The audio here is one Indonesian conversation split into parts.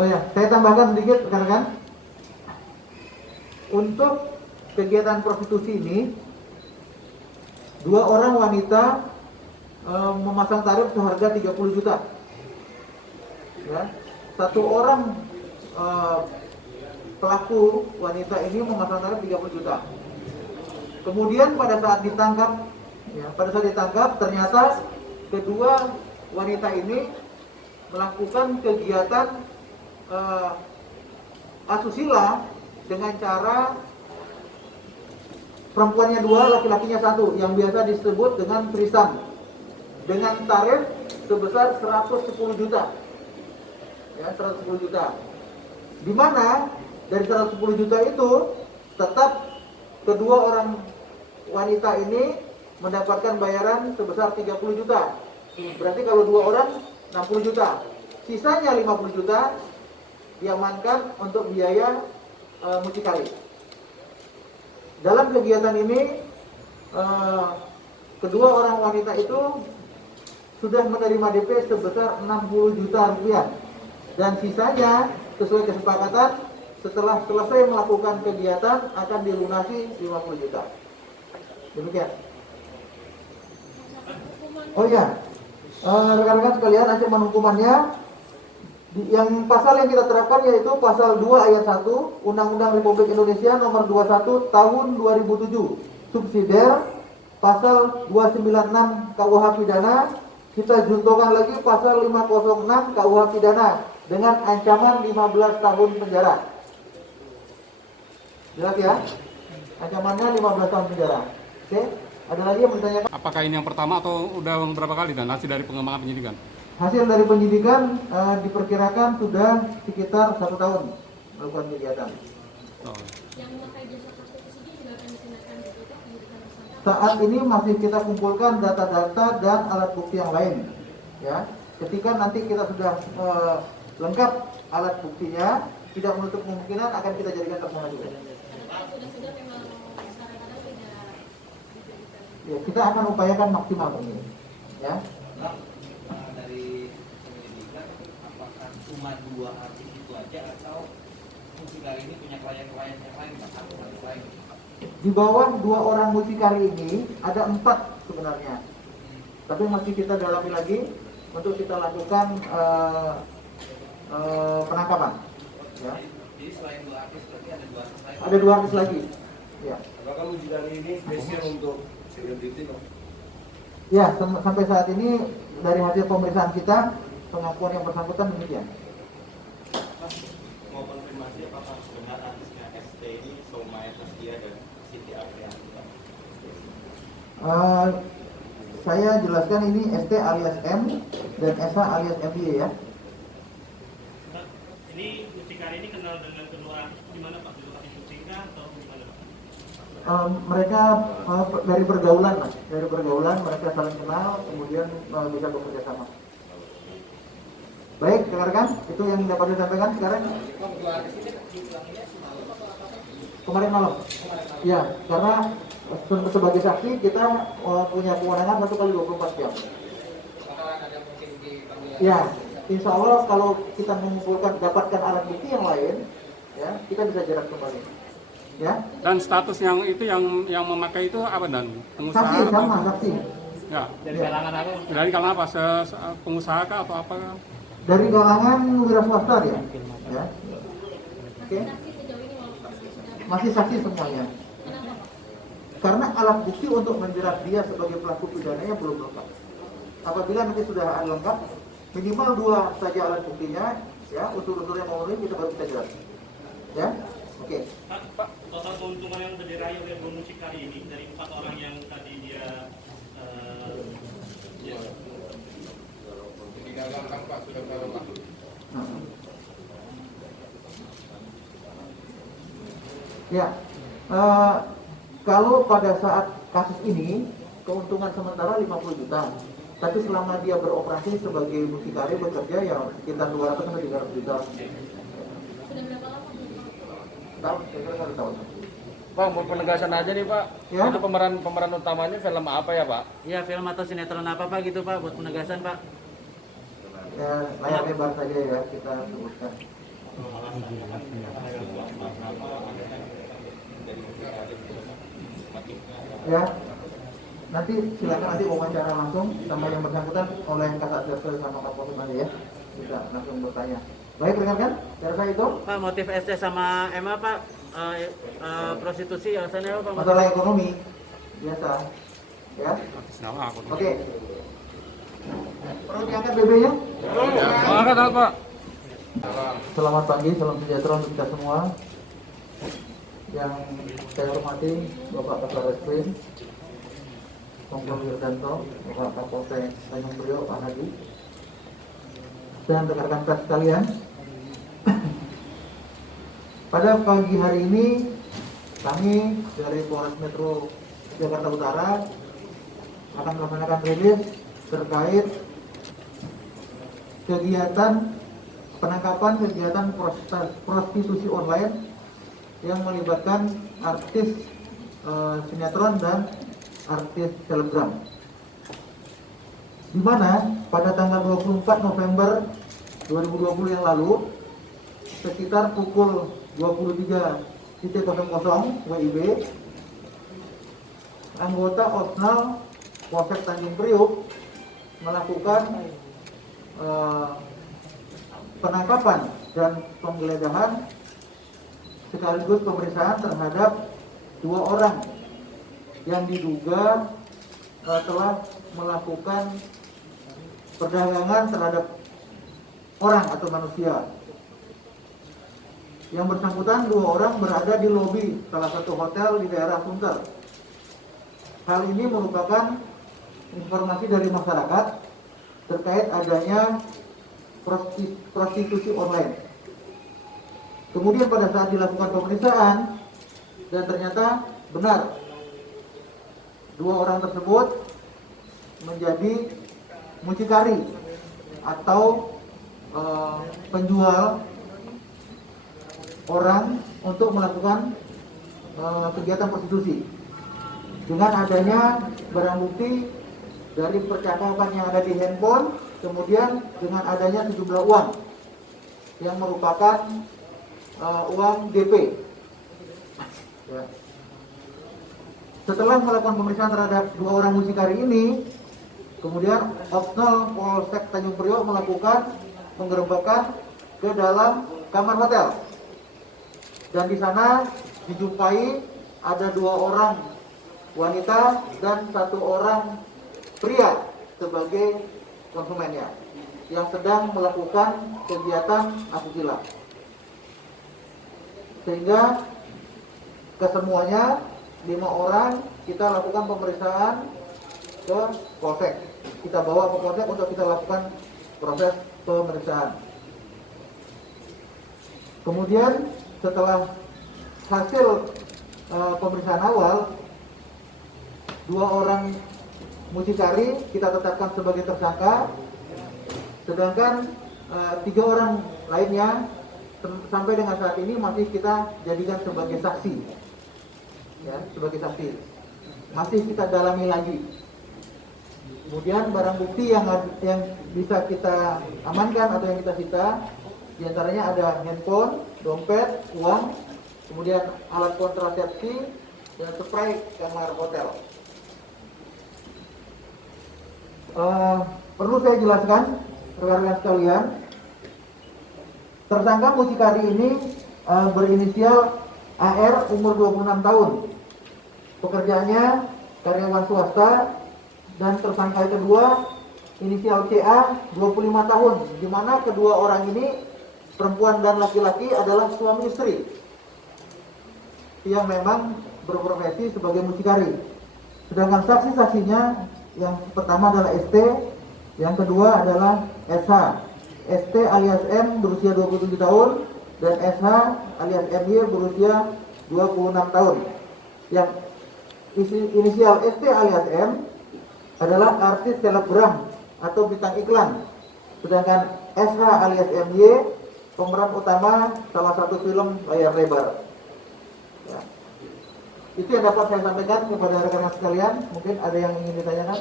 Oh ya, saya tambahkan sedikit rekan-rekan. Untuk kegiatan prostitusi ini, 2 orang wanita memasang tarif seharga 30 juta. Ya, 1 orang pelaku wanita ini memasang tarif 30 juta. Kemudian pada saat ditangkap, ternyata kedua wanita ini melakukan kegiatan asusila dengan cara perempuannya 2, laki-lakinya 1, yang biasa disebut dengan threesome, dengan tarif sebesar 110 juta. Ya, 110 juta. Di mana dari 110 juta itu tetap kedua orang wanita ini mendapatkan bayaran sebesar 30 juta. Berarti kalau 2 orang 60 juta. Sisanya 50 juta diamankan untuk biaya mucikari. Dalam kegiatan ini kedua orang wanita itu sudah menerima DP sebesar 60 juta rupiah, dan sisanya sesuai kesepakatan setelah selesai melakukan kegiatan akan dilunasi 50 juta. Demikian. Oh ya, rekan-rekan sekalian, ancaman hukumannya yang pasal yang kita terapkan yaitu pasal 2 ayat 1 Undang-Undang Republik Indonesia nomor 21 tahun 2007, subsidiar pasal 296 KUH pidana. Kita juntokan lagi pasal 506 KUH pidana dengan ancaman 15 tahun penjara. Jelas ya? Ancamannya 15 tahun penjara. Oke? Ada lagi yang bertanya? Apakah ini yang pertama atau udah berapa kali dan hasil dari pengembangan penyidikan? Hasil dari penyidikan diperkirakan sudah sekitar 1 tahun melakukan kegiatan. Yang memakai jasa prostitusi juga akan dikenakan DPT penyidikan tersangka. Saat ini masih kita kumpulkan data-data dan alat bukti yang lain. Ya, ketika nanti kita sudah lengkap alat buktinya, tidak menutup kemungkinan akan kita jadikan tersangka juga. Sudah memang kadang-kadang tidak. Ya, kita akan upayakan maksimal ini. Ya. Cuma 2 artis itu aja atau mucikari ini punya klien-klien yang lain, atau lain? Di bawah 2 orang mucikari ini ada 4 sebenarnya, tapi masih kita dalami lagi untuk kita lakukan penangkapan. Ya. Jadi selain 2 artis berarti ada 2 artis lain? Ada 2 artis lagi. Ya. Apakah mucikari ini spesial untuk selebriti? Ya, sampai saat ini dari hasil pemeriksaan kita, pengakuan yang bersangkutan demikian. Mau konfirmasi apakah benar artisnya ST ini Somaya Taskia dan Siti Aprianti? Saya jelaskan ini ST alias M dan SH alias MY ya. Ini mucikari ini kenal dengan kedua artis di mana Pak? Di lokasi syuting atau di mana? Mereka dari pergaulan mas, dari pergaulan mereka saling kenal, kemudian bisa bekerja sama. Baik, rekan-rekan, itu yang dapat disampaikan sekarang. Kemarin malam. Ya, karena sebagai saksi kita punya kewenangan 1 kali 24 jam. Ya, insya Allah kalau kita mengumpulkan, dapatkan alat bukti yang lain, ya kita bisa jerat kembali. Ya. Dan status yang itu yang memakai itu apa dan pengusaha? Saksi sama saksi. Ya. Dari kalangan apa? Dari kalangan apa? Pengusaha kah atau apa? Dari kalangan wira swasta ya. Ya. Oke. Saksi sejauh ini walaupun sudah. Masih saksi semuanya. Kenapa Pak? Karena alat bukti untuk menjerat dia sebagai pelaku pidananya belum lengkap. Apabila nanti sudah lengkap, minimal 2 saja alat buktinya, ya unsur-unsur yang memenuhi kita baru kita jerat. Ya, oke. Pak, total keuntungan yang diraih oleh dua mucikari ini dari 4 orang yang tadi Ya, eh, kalau pada saat kasus ini keuntungan sementara 50 juta, tapi selama dia beroperasi sebagai mucikari bekerja ya sekitar 200 sampai 300 juta. Sudah berapa lama Bu? Tahu, saya kira 1 tahun. Bang, buat penegasan aja nih Pak. Ya. Itu pemeran utamanya film apa ya Pak? Ya, film atau sinetron apa Pak gitu Pak buat penegasan Pak? Ya, layar lebar saja ya kita sebutkan. Ya, nanti silakan nanti wawancara langsung sama yang bersangkutan oleh Kasat Serse sama Kapolres nanti ya, bisa langsung bertanya. Baik, rekan-rekan, saya rasa itu Pak, motif ST sama Emma Pak, prostitusi alasannya apa Pak? masalah ekonomi biasa, ya. Atas nama aku. Oke. Perlu diangkat BB-nya? Angkat Pak. Selamat pagi, salam sejahtera untuk kita semua. Yang saya hormati Bapak Kepala Reskrim, Kompol Wirdanto, Bapak Kapolsek Tanjung Priok, Pak Hadi, dan rekan-rekan pers sekalian. Pada pagi hari ini kami dari Polres Metro Jakarta Utara akan melaksanakan rilis terkait kegiatan penangkapan kegiatan prostitusi online yang melibatkan artis sinetron dan artis selebgram. Di mana pada tanggal 24 November 2020 yang lalu sekitar pukul 23.00 WIB, anggota Osnal Polsek Tanjung Priok melakukan penangkapan dan penggeledahan sekaligus pemeriksaan terhadap 2 orang yang diduga telah melakukan perdagangan terhadap orang atau manusia. Yang bersangkutan 2 orang berada di lobi salah satu hotel di daerah Sunter. Hal ini merupakan informasi dari masyarakat terkait adanya prostitusi online. Kemudian pada saat dilakukan pemeriksaan dan ternyata benar 2 orang tersebut menjadi mucikari atau penjual orang untuk melakukan kegiatan prostitusi. Dengan adanya barang bukti dari percakapan yang ada di handphone, kemudian dengan adanya sejumlah uang yang merupakan uang DP. Ya. Setelah melakukan pemeriksaan terhadap 2 orang mucikari ini, kemudian Osnal Polsek Tanjung Priok melakukan penggerebekan ke dalam kamar hotel. Dan di sana dijumpai ada 2 orang wanita dan 1 orang pria sebagai konsumennya yang sedang melakukan kegiatan asusila. Sehingga kesemuanya 5 orang kita lakukan pemeriksaan ke Polsek. Kita bawa ke Polsek untuk kita lakukan proses pemeriksaan. Kemudian setelah hasil pemeriksaan awal, 2 orang mucikari kita tetapkan sebagai tersangka, sedangkan 3 orang lainnya sampai dengan saat ini masih kita jadikan sebagai saksi, ya, sebagai saksi. Masih kita dalami lagi. Kemudian barang bukti yang bisa kita amankan atau yang kita sita, diantaranya ada handphone, dompet, uang, kemudian alat kontrasepsi dan spray kamar hotel. Perlu saya jelaskan, rekan-rekan sekalian, tersangka mucikari ini berinisial AR, umur 26 tahun. Pekerjaannya karyawan swasta, dan tersangka yang kedua inisial CA, 25 tahun, di mana kedua orang ini perempuan dan laki-laki adalah suami istri yang memang berprofesi sebagai mucikari. Sedangkan saksi-saksinya yang pertama adalah ST, yang kedua adalah SH. ST alias M berusia 27 tahun dan SH alias MY berusia 26 tahun. Yang inisial ST alias M adalah artis selebgram atau bintang iklan. Sedangkan SH alias MY pemeran utama salah satu film layar lebar. Ya. Itu yang dapat saya sampaikan kepada rekan-rekan sekalian. Mungkin ada yang ingin ditanyakan?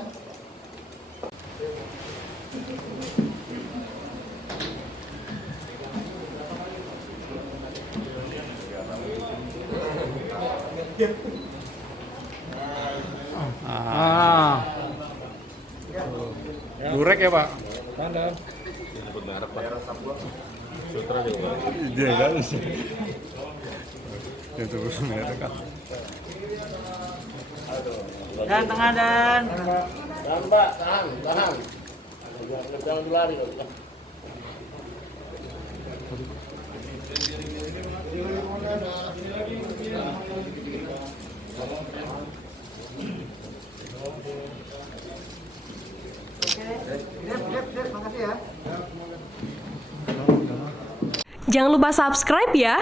Durek ya Pak? Iya kan? Ya terus mereka kan. Dan tengah dan. Tahan Mbak, tahan. Jangan dilari. Makasih ya. Jangan lupa subscribe ya.